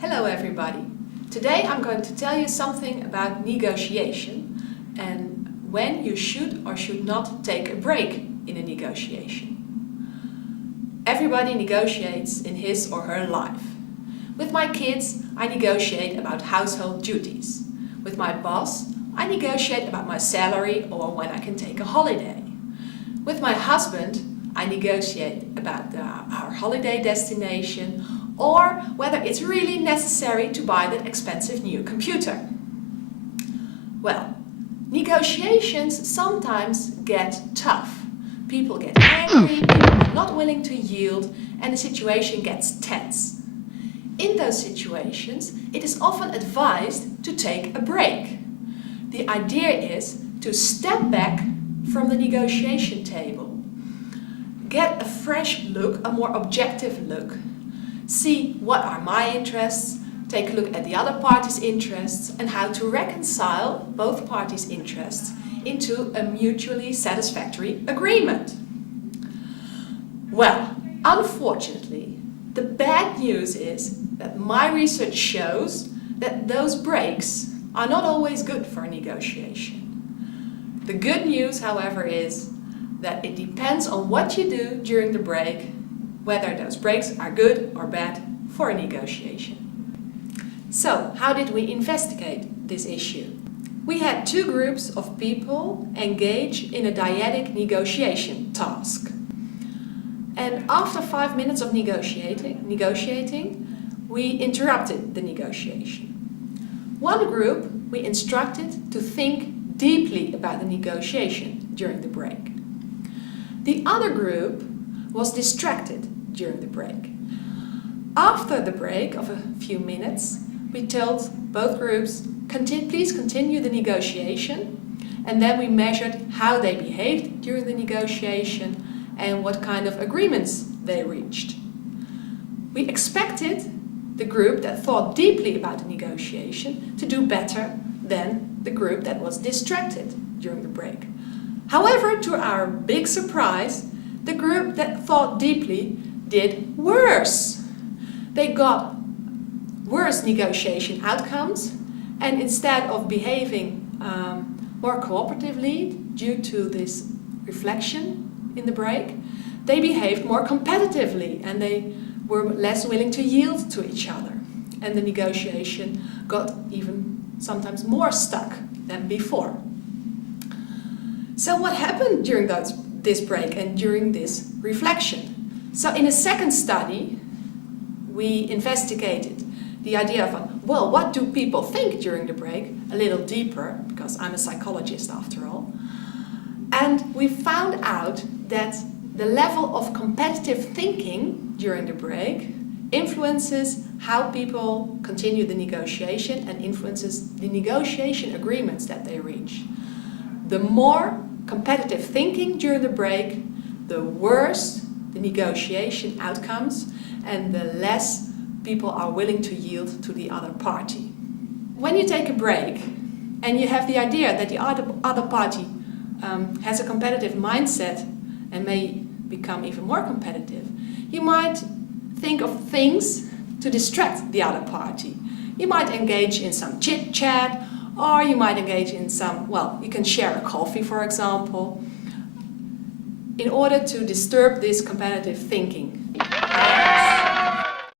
Hello everybody. Today I'm going to tell you something about negotiation and when you should or should not take a break in a negotiation. Everybody negotiates in his or her life. With my kids, I negotiate about household duties. With my boss, I negotiate about my salary or when I can take a holiday. With my husband, I negotiate about our holiday destination or whether it's really necessary to buy that expensive new computer. Well, negotiations sometimes get tough. People get angry, people are not willing to yield, and the situation gets tense. In those situations, it is often advised to take a break. The idea is to step back from the negotiation table. Get a fresh look, a more objective look. See what are my interests, take a look at the other party's interests and how to reconcile both parties' interests into a mutually satisfactory agreement. Well, unfortunately, the bad news is that my research shows that those breaks are not always good for a negotiation. The good news, however, is that it depends on what you do during the break, whether those breaks are good or bad for a negotiation. So, how did we investigate this issue? We had two groups of people engage in a dyadic negotiation task. And after 5 minutes of negotiating, we interrupted the negotiation. One group we instructed to think deeply about the negotiation during the break. The other group was distracted during the break. After the break of a few minutes, we told both groups, please continue the negotiation, and then we measured how they behaved during the negotiation and what kind of agreements they reached. We expected the group that thought deeply about the negotiation to do better than the group that was distracted during the break. However, to our big surprise, the group that thought deeply did worse. They got worse negotiation outcomes, and instead of behaving more cooperatively due to this reflection in the break, they behaved more competitively and they were less willing to yield to each other. And the negotiation got even sometimes more stuck than before. So what happened during this break and during this reflection? So in a second study, we investigated the idea of, well, what do people think during the break? A little deeper, because I'm a psychologist after all. And we found out that the level of competitive thinking during the break influences how people continue the negotiation and influences the negotiation agreements that they reach. The more competitive thinking during the break, the worse the negotiation outcomes and the less people are willing to yield to the other party. When you take a break and you have the idea that the other party has a competitive mindset and may become even more competitive, you might think of things to distract the other party. You might engage in some chit-chat, or you might engage in some, well, you can share a coffee, for example, in order to disturb this competitive thinking.